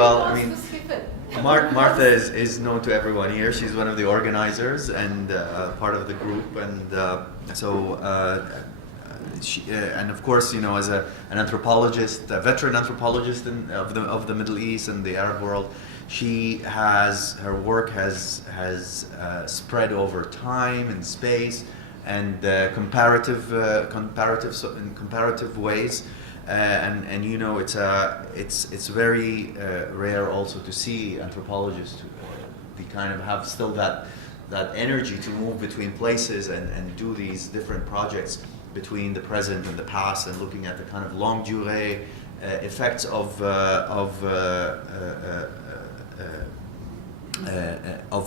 well, I mean, Martha is known to everyone here. She's one of the organizers and part of the group, and and of course, you know, as an anthropologist, a veteran anthropologist of the Middle East and the Arab world, her work has spread over time and space and in comparative ways. And you know, it's very rare also to see anthropologists who kind of have still that energy to move between places and do these different projects between the present and the past, and looking at the kind of longue durée effects of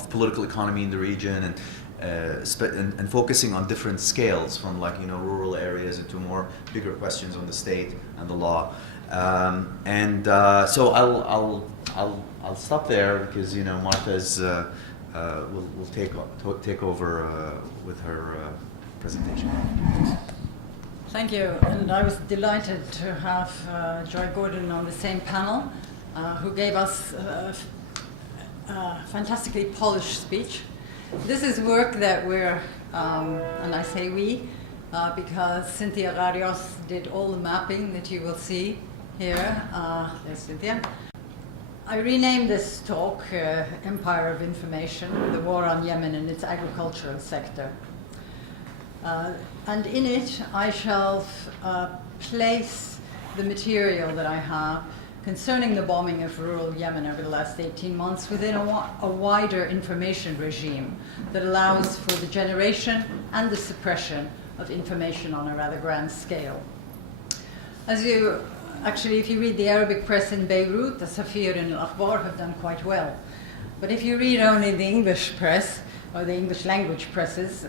political economy in the region, and focusing on different scales, from, like, you know, rural areas into more bigger questions on the state and the law. So I'll stop there, because, you know, Martha's will take over with her presentation. Thank you, and I was delighted to have Joy Gordon on the same panel, who gave us a fantastically polished speech. This is work that we're, and I say we, because Cynthia Rarios did all the mapping that you will see here. There's Cynthia. I renamed this talk Empire of Information, the War on Yemen and its Agricultural Sector. And in it, I shall place the material that I have concerning the bombing of rural Yemen over the last 18 months within a wider information regime that allows for the generation and the suppression of information on a rather grand scale. If you read the Arabic press in Beirut, the Safir and Al-Akhbar have done quite well. But if you read only the English press, or the English language presses,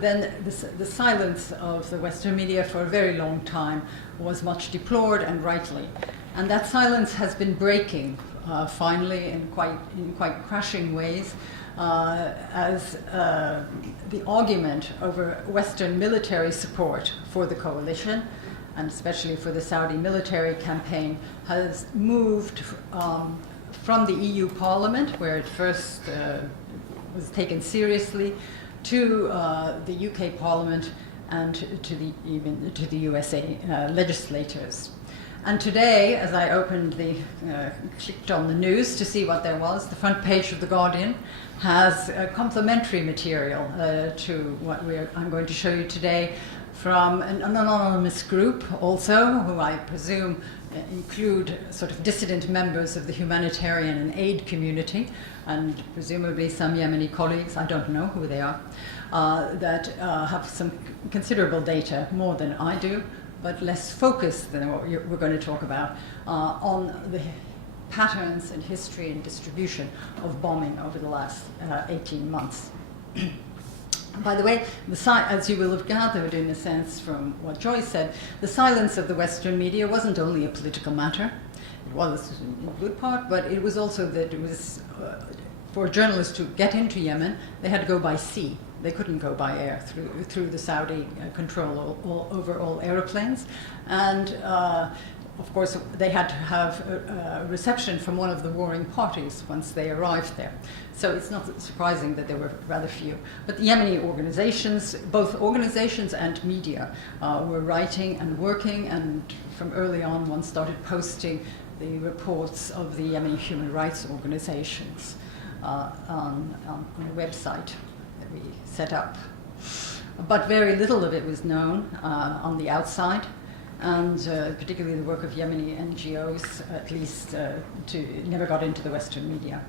then the silence of the Western media for a very long time was much deplored, and rightly. And that silence has been breaking finally in quite crashing ways, as the argument over Western military support for the coalition, and especially for the Saudi military campaign, has moved from the EU Parliament, where it first was taken seriously, to the UK Parliament and even to the USA legislators. And today, as I clicked on the news to see what there was, the front page of The Guardian has complementary material to what I'm going to show you today, from an anonymous group also, who I presume include sort of dissident members of the humanitarian and aid community, and presumably some Yemeni colleagues, I don't know who they are, that have some considerable data, more than I do, but less focused than what we're going to talk about, on the patterns and history and distribution of bombing over the last 18 months. By the way, as you will have gathered in a sense from what Joy said, the silence of the Western media wasn't only a political matter. It was in good part, but it was also that it was, for journalists to get into Yemen, they had to go by sea. They couldn't go by air through the Saudi control over all aeroplanes. And of course, they had to have a reception from one of the warring parties once they arrived there. So it's not surprising that there were rather few. But the Yemeni organizations, both organizations and media, were writing and working, and from early on, one started posting the reports of the Yemeni human rights organizations on a website that we set up. But very little of it was known on the outside, and particularly the work of Yemeni NGOs, at least, never got into the Western media.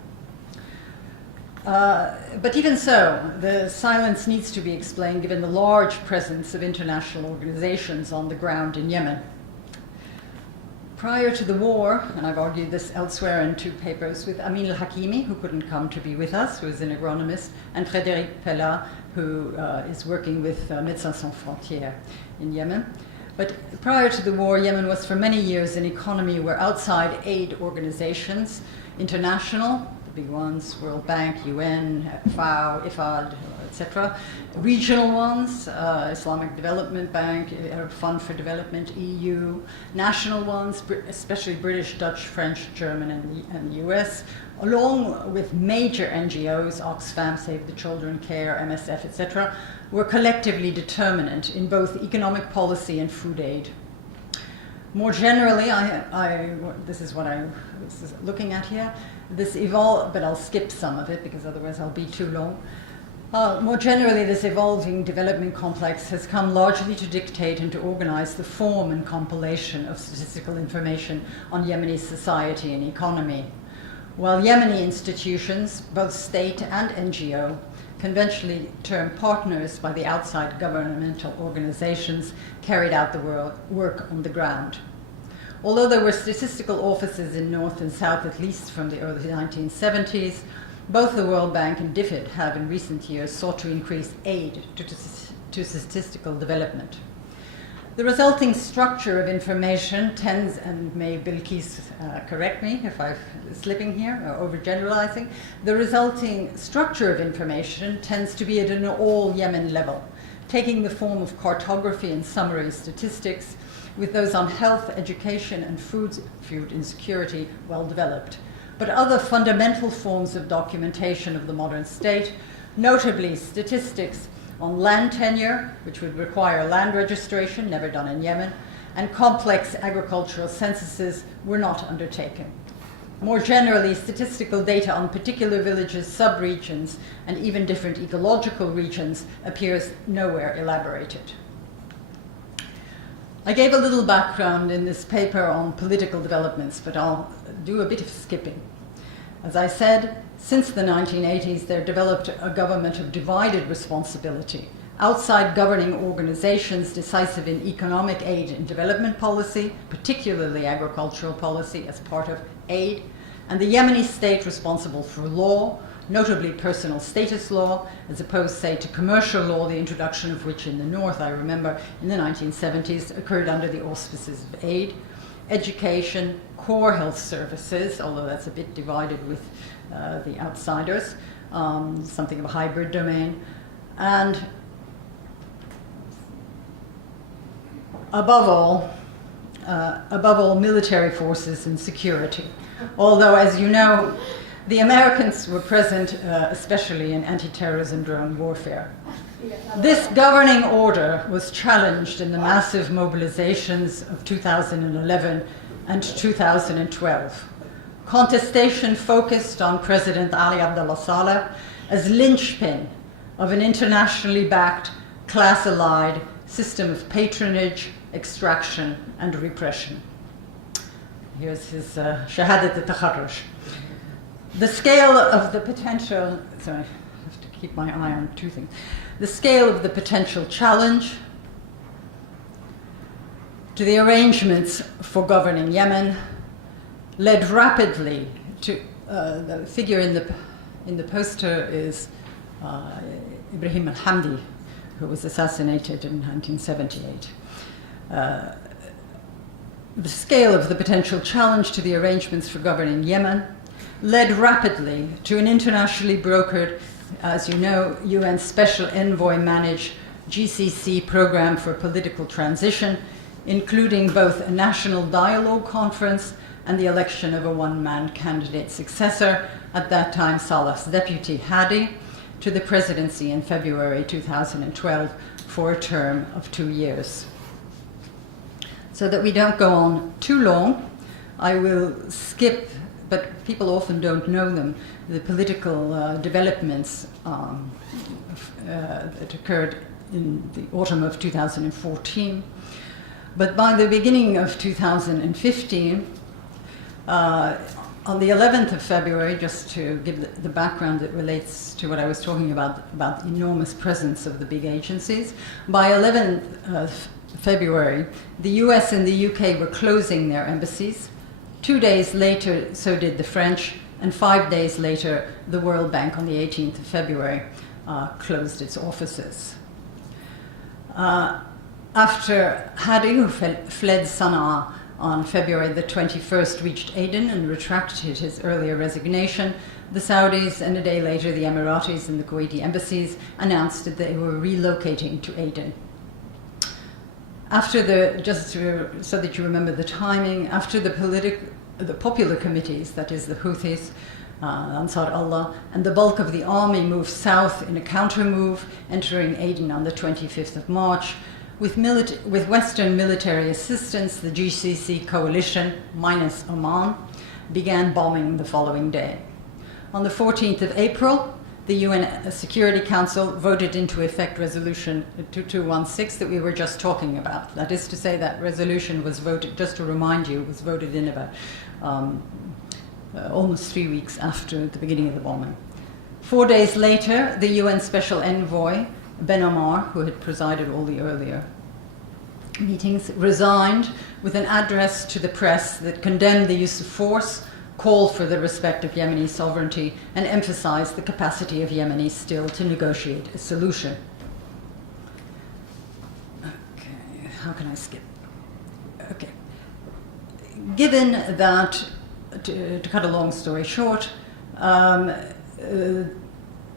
But even so, the silence needs to be explained given the large presence of international organizations on the ground in Yemen. Prior to the war, and I've argued this elsewhere in two papers with Amin al-Hakimi, who couldn't come to be with us, who is an agronomist, and Frédéric Pella, who is working with Médecins Sans Frontières in Yemen. But prior to the war, Yemen was for many years an economy where outside aid organizations, international, the big ones, World Bank, UN, FAO, IFAD, etc. Regional ones, Islamic Development Bank, Arab Fund for Development, EU. National ones, especially British, Dutch, French, German, and US, along with major NGOs, Oxfam, Save the Children, CARE, MSF, etc., were collectively determinant in both economic policy and food aid. More generally, this is what I was looking at here. This evolved, but I'll skip some of it because otherwise I'll be too long. More generally, this evolving development complex has come largely to dictate and to organize the form and compilation of statistical information on Yemeni society and economy. While Yemeni institutions, both state and NGO, conventionally termed partners by the outside governmental organizations, carried out the work on the ground. Although there were statistical offices in North and South, at least from the early 1970s, both the World Bank and DFID have in recent years sought to increase aid to statistical development. The resulting structure of information tends, and may Bilkis correct me if I'm slipping here or overgeneralizing, the resulting structure of information tends to be at an all Yemen level, taking the form of cartography and summary statistics, with those on health, education, and food insecurity well developed. But other fundamental forms of documentation of the modern state, notably statistics on land tenure, which would require land registration, never done in Yemen, and complex agricultural censuses were not undertaken. More generally, statistical data on particular villages, subregions, and even different ecological regions appears nowhere elaborated. I gave a little background in this paper on political developments, but I'll do a bit of skipping. As I said, since the 1980s, there developed a government of divided responsibility. Outside governing organizations decisive in economic aid and development policy, particularly agricultural policy as part of aid, and the Yemeni state responsible for law, notably personal status law, as opposed, say, to commercial law, the introduction of which in the North, I remember, in the 1970s, occurred under the auspices of aid, education, core health services, although that's a bit divided with the outsiders, something of a hybrid domain, and above all, military forces and security. Although, as you know, the Americans were present, especially in anti-terrorism drone warfare. This governing order was challenged in the massive mobilizations of 2011 and 2012. Contestation focused on President Ali Abdullah Saleh as linchpin of an internationally backed, class-allied system of patronage, extraction, and repression. Here's his Shahadat al-Takharruj. The scale of the potential, sorry, I have to keep my eye on two things. The scale of the potential challenge to the arrangements for governing Yemen led rapidly to, the figure in the poster is Ibrahim al-Hamdi, who was assassinated in 1978. The scale of the potential challenge to the arrangements for governing Yemen led rapidly to an internationally brokered, as you know, UN Special Envoy managed GCC program for political transition, including both a national dialogue conference and the election of a one-man candidate successor, at that time Saleh's deputy Hadi, to the presidency in February 2012 for a term of 2 years. So that we don't go on too long, I will skip, but people often don't know them, the political developments that occurred in the autumn of 2014. But by the beginning of 2015, on the 11th of February, just to give the background that relates to what I was talking about the enormous presence of the big agencies, by 11th of February, the US and the UK were closing their embassies. 2 days later, so did the French, and 5 days later, the World Bank on the 18th of February closed its offices. After Hadi, who fled Sana'a on February the 21st reached Aden and retracted his earlier resignation, the Saudis and a day later the Emiratis and the Kuwaiti embassies announced that they were relocating to Aden. After so that you remember the timing, after the popular committees, that is the Houthis, Ansar Allah, and the bulk of the army moved south in a counter move, entering Aden on the 25th of March. With Western military assistance, the GCC coalition, minus Oman, began bombing the following day. On the 14th of April, the UN Security Council voted into effect Resolution 2216 that we were just talking about. That is to say, that resolution was voted, just to remind you, was voted in about almost 3 weeks after the beginning of the bombing. 4 days later, the UN Special Envoy, Ben Omar, who had presided all the earlier meetings, resigned with an address to the press that condemned the use of force, called for the respect of Yemeni sovereignty, and emphasized the capacity of Yemenis still to negotiate a solution. Okay, how can I skip? Okay. Given that, to cut a long story short,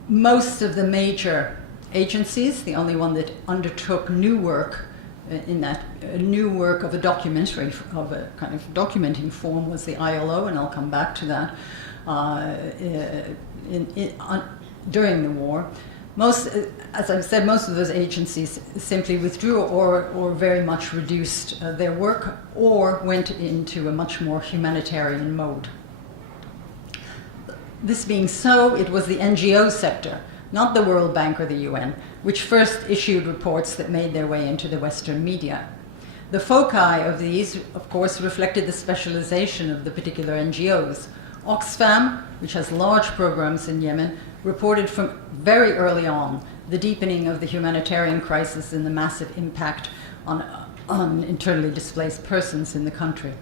most of the major agencies, the only one that undertook new work in that new work of a documentary, of a kind of documenting form, was the ILO, and I'll come back to that during the war. As I've said, most of those agencies simply withdrew or very much reduced their work or went into a much more humanitarian mode. This being so, it was the NGO sector, not the World Bank or the UN, which first issued reports that made their way into the Western media. The foci of these, of course, reflected the specialization of the particular NGOs. Oxfam, which has large programs in Yemen, reported from very early on the deepening of the humanitarian crisis and the massive impact on internally displaced persons in the country.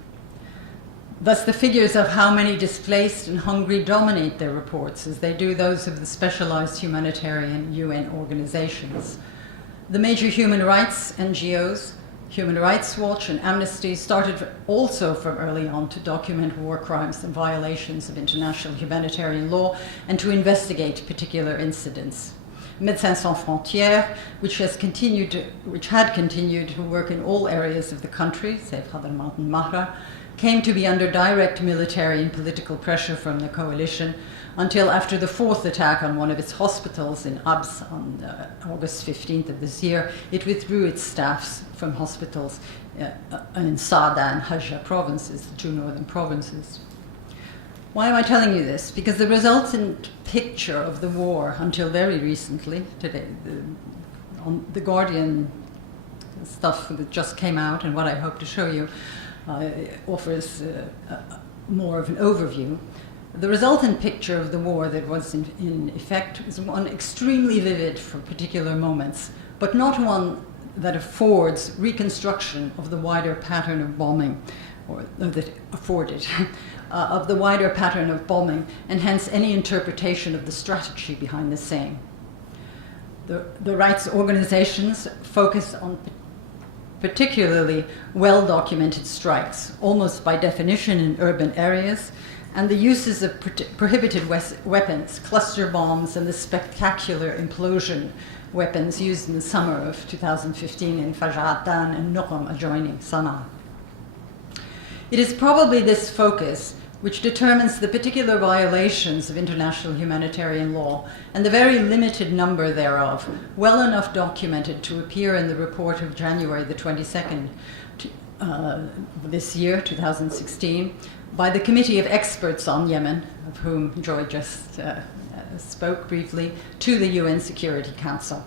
Thus, the figures of how many displaced and hungry dominate their reports, as they do those of the specialized humanitarian UN organizations. The major human rights NGOs, Human Rights Watch and Amnesty, started also from early on to document war crimes and violations of international humanitarian law and to investigate particular incidents. Médecins Sans Frontières, which had continued to work in all areas of the country, save Hadramaut and Mahra, came to be under direct military and political pressure from the coalition until after the fourth attack on one of its hospitals in Abs on August 15th of this year, it withdrew its staffs from hospitals in Sada and Hajja provinces, the two northern provinces. Why am I telling you this? Because the resultant picture of the war until very recently, today, on the Guardian stuff that just came out and what I hope to show you, offers more of an overview. The resultant picture of the war that was in effect is one extremely vivid for particular moments, but not one that affords reconstruction of the wider pattern of bombing, or that afforded, of the wider pattern of bombing, and hence any interpretation of the strategy behind the same. The rights organizations focused on particularly well-documented strikes, almost by definition in urban areas, and the uses of prohibited weapons, cluster bombs, and the spectacular implosion weapons used in the summer of 2015 in Fajratan and Nuqam adjoining Sana'a. It is probably this focus which determines the particular violations of international humanitarian law and the very limited number thereof, well enough documented to appear in the report of January the 22nd this year, 2016, by the Committee of Experts on Yemen, of whom Joy just spoke briefly, to the UN Security Council.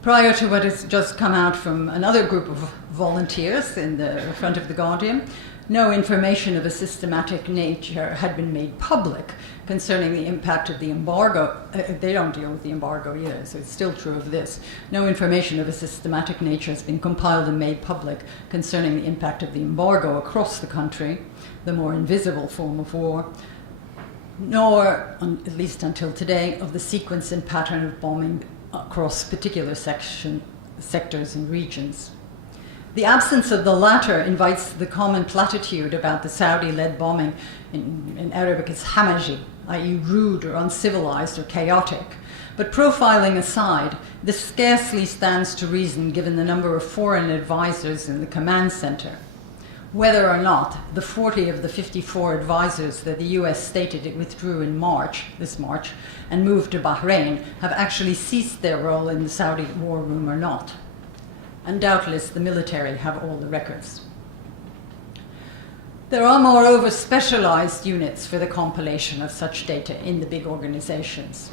Prior to what has just come out from another group of volunteers in the front of the Guardian, no information of a systematic nature had been made public concerning the impact of the embargo. They don't deal with the embargo either, so it's still true of this. No information of a systematic nature has been compiled and made public concerning the impact of the embargo across the country, the more invisible form of war, nor, at least until today, of the sequence and pattern of bombing across particular sectors and regions. The absence of the latter invites the common platitude about the Saudi-led bombing. In Arabic, it's hamaji, i.e. rude or uncivilized or chaotic. But profiling aside, this scarcely stands to reason given the number of foreign advisors in the command center. Whether or not the 40 of the 54 advisors that the US stated it withdrew in this March, and moved to Bahrain have actually ceased their role in the Saudi war room or not. And doubtless the military have all the records. There are, moreover, specialized units for the compilation of such data in the big organizations.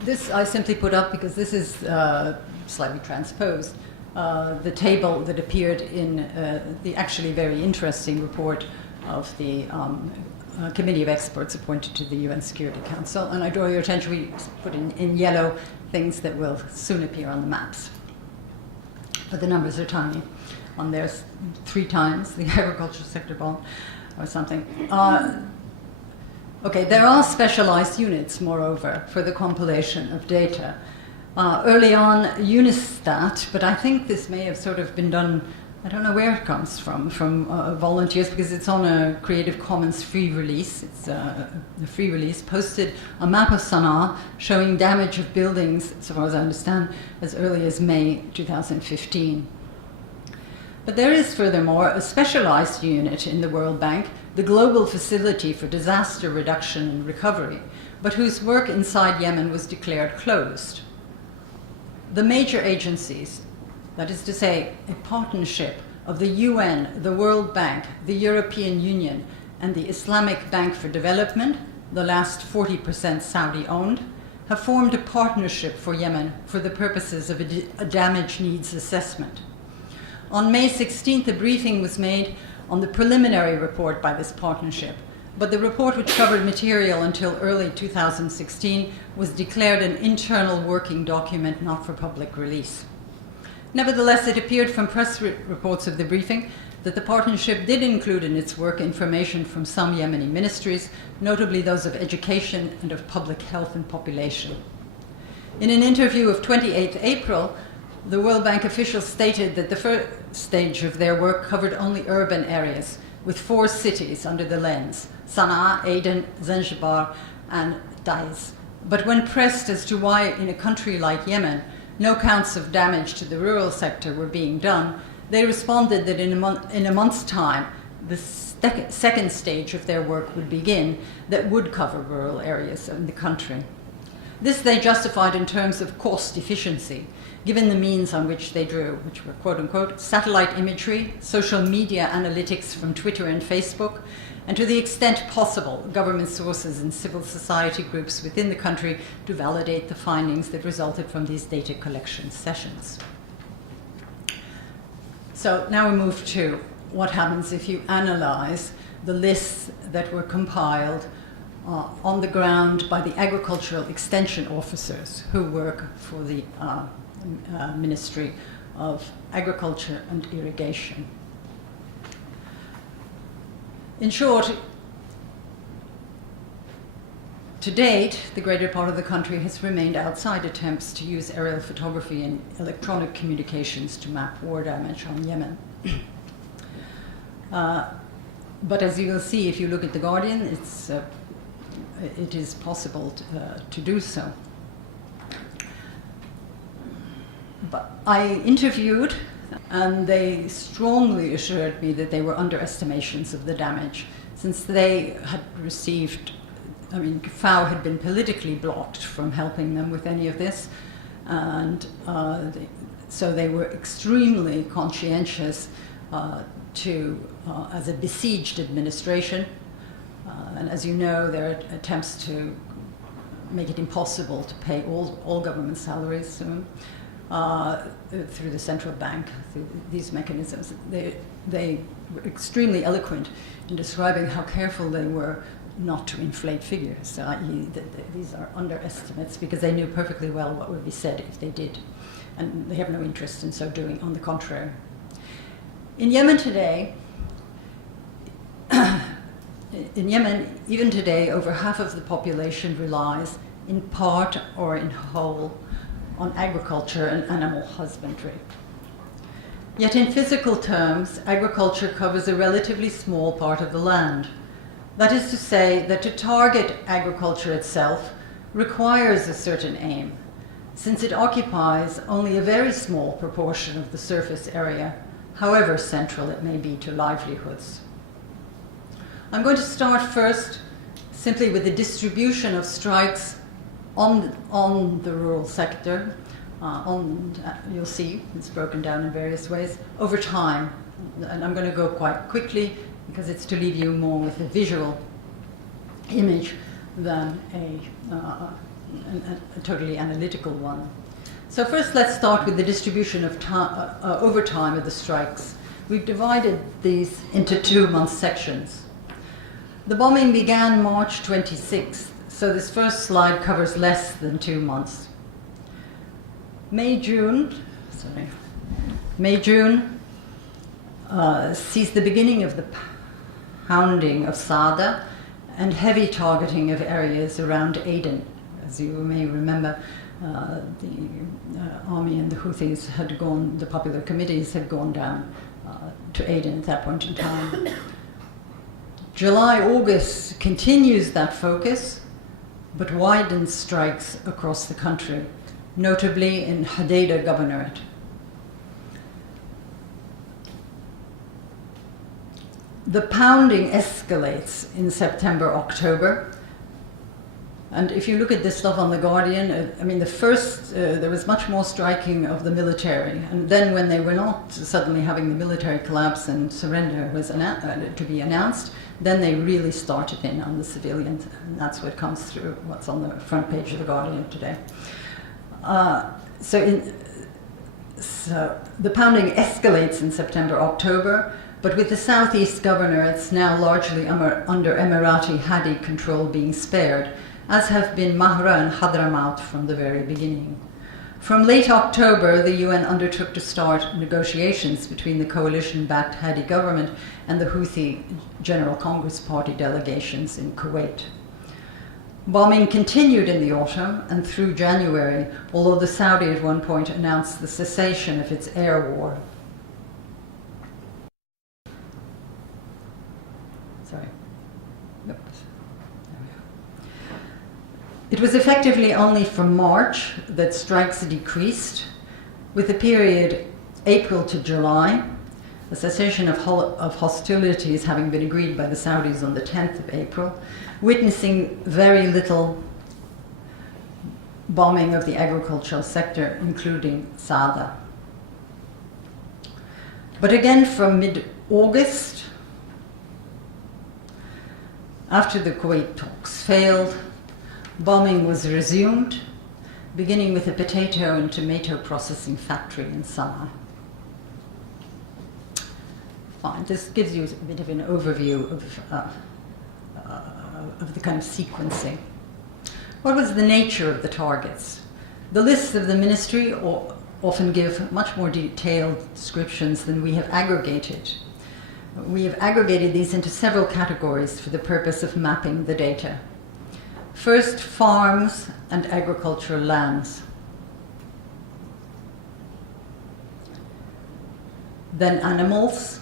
This I simply put up because this is slightly transposed. The table that appeared in the actually very interesting report of the Committee of Experts appointed to the UN Security Council. And I draw your attention, we put in yellow things that will soon appear on the maps. But the numbers are tiny. On there, 3 times the agricultural sector bomb or something. Okay, there are specialized units, moreover, for the compilation of data. Early on, Unistat, but I think this may have sort of been done, I don't know where it comes from volunteers, because it's on a Creative Commons free release. It's a free release, posted a map of Sana'a showing damage of buildings, so far as I understand, as early as May 2015. But there is, furthermore, a specialized unit in the World Bank, the Global Facility for Disaster Reduction and Recovery, but whose work inside Yemen was declared closed. The major agencies, that is to say, a partnership of the UN, the World Bank, the European Union, and the Islamic Bank for Development, the last 40% Saudi-owned, have formed a partnership for Yemen for the purposes of a damage needs assessment. On May 16th, a briefing was made on the preliminary report by this partnership, but the report, which covered material until early 2016, was declared an internal working document not for public release. Nevertheless, it appeared from press reports of the briefing that the partnership did include in its work information from some Yemeni ministries, notably those of education and of public health and population. In an interview of 28 April, the World Bank officials stated that the first stage of their work covered only urban areas, with 4 cities under the lens: Sana'a, Aden, Zanzibar, and Taiz. But when pressed as to why in a country like Yemen no counts of damage to the rural sector were being done, they responded that in a month's time, the second stage of their work would begin that would cover rural areas in the country. This they justified in terms of cost efficiency, given the means on which they drew, which were, quote unquote, satellite imagery, social media analytics from Twitter and Facebook, and to the extent possible, government sources and civil society groups within the country to validate the findings that resulted from these data collection sessions. So now we move to what happens if you analyze the lists that were compiled on the ground by the agricultural extension officers who work for the Ministry of Agriculture and Irrigation. In short, to date, the greater part of the country has remained outside attempts to use aerial photography and electronic communications to map war damage on Yemen. But as you will see, if you look at The Guardian, it is possible to do so. But I interviewed, and they strongly assured me that they were underestimations of the damage, since they had received, FAO had been politically blocked from helping them with any of this, and so they were extremely conscientious as a besieged administration. And as you know, there are attempts to make it impossible to pay all government salaries soon. Through the central bank, through these mechanisms. They were extremely eloquent in describing how careful they were not to inflate figures, i.e. these are underestimates, because they knew perfectly well what would be said if they did. And they have no interest in so doing, on the contrary. In Yemen today, even today, over half of the population relies, in part or in whole, on agriculture and animal husbandry. Yet in physical terms, agriculture covers a relatively small part of the land. That is to say that to target agriculture itself requires a certain aim, since it occupies only a very small proportion of the surface area, however central it may be to livelihoods. I'm going to start first simply with the distribution of strikes on the rural sector. You'll see it's broken down in various ways over time, and I'm going to go quite quickly because it's to leave you more with a visual image than a totally analytical one. So first let's start with the distribution of over time of the strikes. We've divided these into 2-month sections. The bombing began March 26th, so this first slide covers less than 2 months. May-June sees the beginning of the pounding of Sada and heavy targeting of areas around Aden. As you may remember, the army and the Houthis had gone, the popular committees had gone down to Aden at that point in time. July-August continues that focus, but widens strikes across the country, notably in Hadeda Governorate. The pounding escalates in September-October. And if you look at this stuff on The Guardian, there was much more striking of the military. And then when they were not suddenly having the military collapse and surrender was to be announced, then they really started in on the civilians. And that's what comes through what's on the front page of The Guardian today. So the pounding escalates in September-October, but with the southeast governorates now largely under Emirati Hadi control being spared, as have been Mahra and Hadramaut from the very beginning. From late October, the UN undertook to start negotiations between the coalition-backed Hadi government and the Houthi General Congress Party delegations in Kuwait. Bombing continued in the autumn and through January, although the Saudi at one point announced the cessation of its air war. It was effectively only from March that strikes decreased, with the period April to July, the cessation of hostilities having been agreed by the Saudis on the 10th of April, witnessing very little bombing of the agricultural sector, including Sada. But again, from mid-August, after the Kuwait talks failed, bombing was resumed, beginning with a potato and tomato processing factory in Sana'a. Fine, this gives you a bit of an overview of the kind of sequencing. What was the nature of the targets? The lists of the ministry often give much more detailed descriptions than we have aggregated. We have aggregated these into several categories for the purpose of mapping the data. First, farms and agricultural lands. Then animals,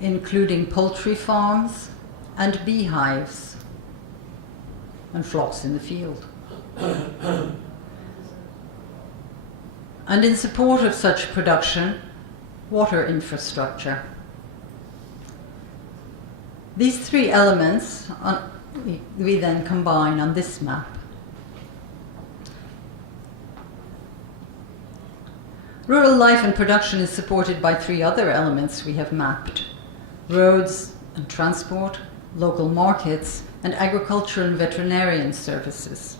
including poultry farms and beehives and flocks in the field. And in support of such production, water infrastructure. These three elements we then combine on this map. Rural life and production is supported by three other elements we have mapped: roads and transport, local markets, and agriculture and veterinarian services.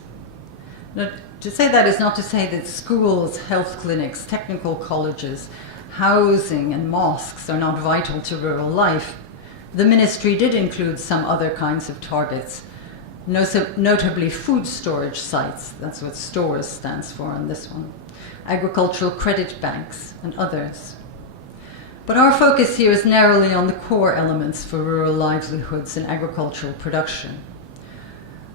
Now, to say that is not to say that schools, health clinics, technical colleges, housing, and mosques are not vital to rural life. The ministry did include some other kinds of targets, notably food storage sites, that's what STORES stands for on this one, agricultural credit banks, and others. But our focus here is narrowly on the core elements for rural livelihoods and agricultural production.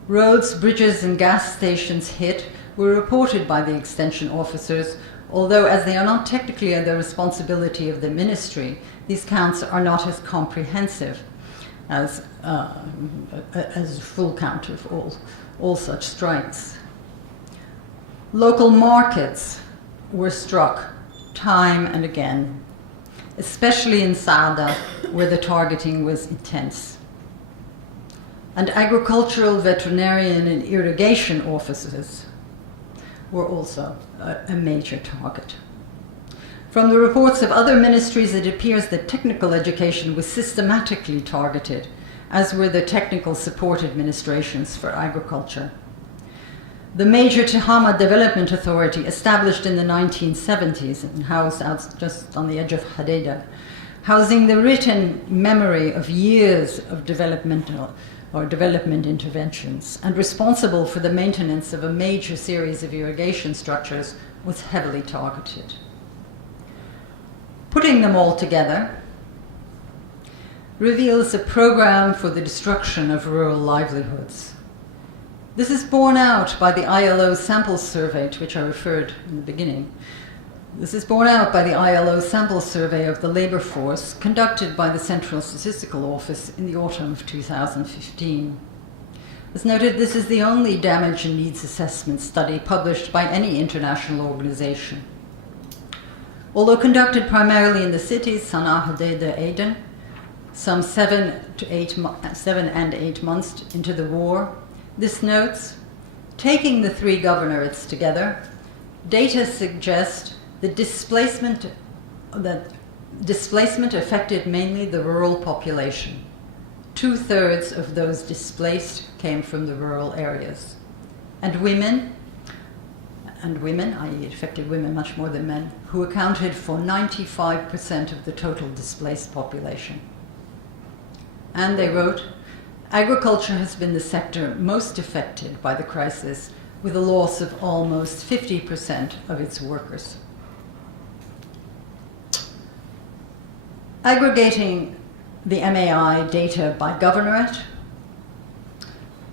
Roads, bridges, and gas stations hit were reported by the extension officers, although as they are not technically the responsibility of the ministry, these counts are not as comprehensive as a full count of all such strikes. Local markets were struck time and again, especially in Saada, where the targeting was intense. And agricultural, veterinarian, and irrigation offices were also a major target. From the reports of other ministries, it appears that technical education was systematically targeted, as were the technical support administrations for agriculture. The major Tehama Development Authority, established in the 1970s and housed out just on the edge of Hadeda, housing the written memory of years of development interventions and responsible for the maintenance of a major series of irrigation structures, was heavily targeted. Putting them all together reveals a program for the destruction of rural livelihoods. This is borne out by the ILO sample survey, to which I referred in the beginning. This is borne out by the ILO sample survey of the labor force conducted by the Central Statistical Office in the autumn of 2015. As noted, this is the only damage and needs assessment study published by any international organization. Although conducted primarily in the cities, Sana'a, Hadeda, Aden, some 7 and 8 months into the war, this notes, taking the three governorates together, data suggest that displacement affected mainly the rural population. 2/3 of those displaced came from the rural areas. And women, i.e. it affected women much more than men, who accounted for 95% of the total displaced population. And they wrote, agriculture has been the sector most affected by the crisis, with a loss of almost 50% of its workers. Aggregating the MAI data by governorate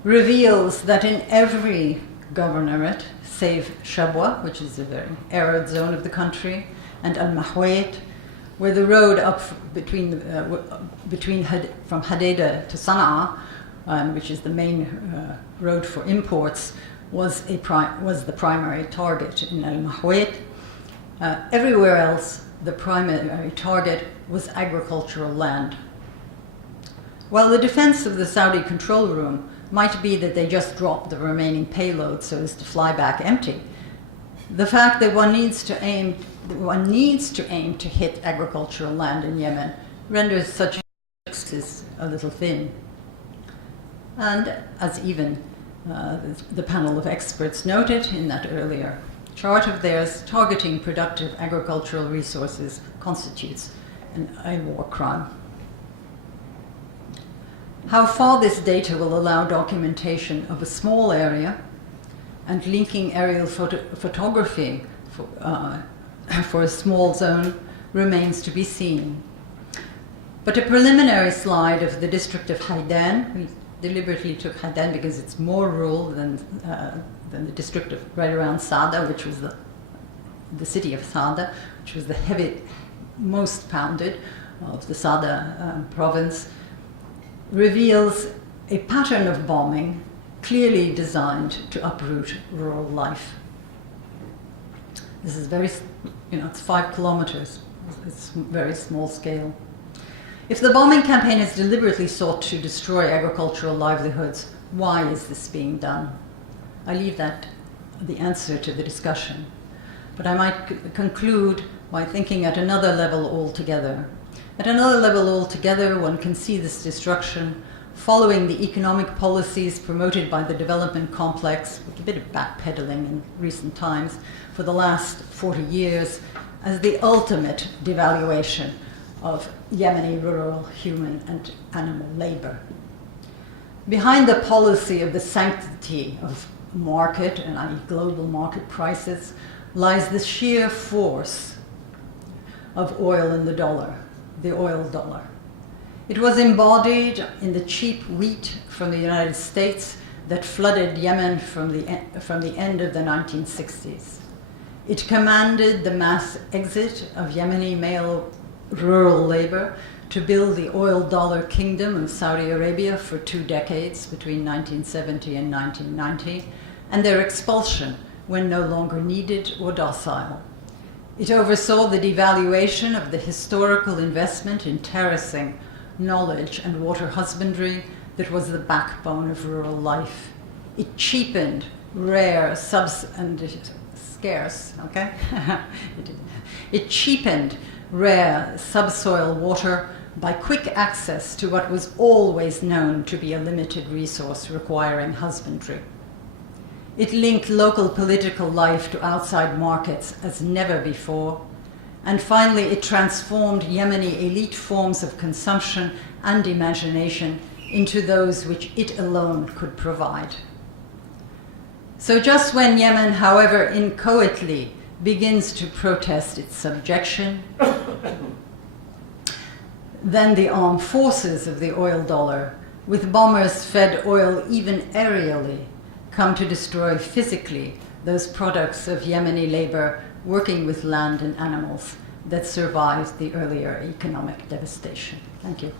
reveals that in every governorate, save Shabwa, which is a very arid zone of the country, and Al-Mahwait, where the road up from Hadeda to Sana'a, which is the main road for imports, was the primary target in Al-Mahwait. Everywhere else, the primary target was agricultural land. While the defense of the Saudi control room might be that they just dropped the remaining payload so as to fly back empty, the fact that one needs to aim to hit agricultural land in Yemen renders such axes a little thin. And as even the panel of experts noted in that earlier chart of theirs, targeting productive agricultural resources constitutes a war crime. How far this data will allow documentation of a small area and linking aerial photography for a small zone remains to be seen. But a preliminary slide of the district of Haidan, we deliberately took Haidan because it's more rural than the district of right around Saada, which was the city of Saada, which was the most pounded of the Saada province, reveals a pattern of bombing clearly designed to uproot rural life. This is very, it's 5 kilometers. It's very small scale. If the bombing campaign has deliberately sought to destroy agricultural livelihoods, why is this being done? I leave the answer to the discussion. But I might conclude by thinking at another level altogether. At another level altogether, one can see this destruction following the economic policies promoted by the development complex, with a bit of backpedaling in recent times, for the last 40 years, as the ultimate devaluation of Yemeni rural human and animal labor. Behind the policy of the sanctity of market, and i.e. global market prices, lies the sheer force of oil and the dollar, the oil dollar. It was embodied in the cheap wheat from the United States that flooded Yemen from the end of the 1960s. It commanded the mass exit of Yemeni male rural labor to build the oil dollar kingdom of Saudi Arabia for 2 decades, between 1970 and 1990, and their expulsion when no longer needed or docile. It oversaw the devaluation of the historical investment in terracing, knowledge, and water husbandry that was the backbone of rural life. It cheapened rare, scarce, okay? It cheapened rare subsoil water by quick access to what was always known to be a limited resource requiring husbandry. It linked local political life to outside markets as never before. And finally, it transformed Yemeni elite forms of consumption and imagination into those which it alone could provide. So just when Yemen, however inchoately, begins to protest its subjection, then the armed forces of the oil dollar, with bombers fed oil even aerially, come to destroy physically those products of Yemeni labor working with land and animals that survived the earlier economic devastation. Thank you.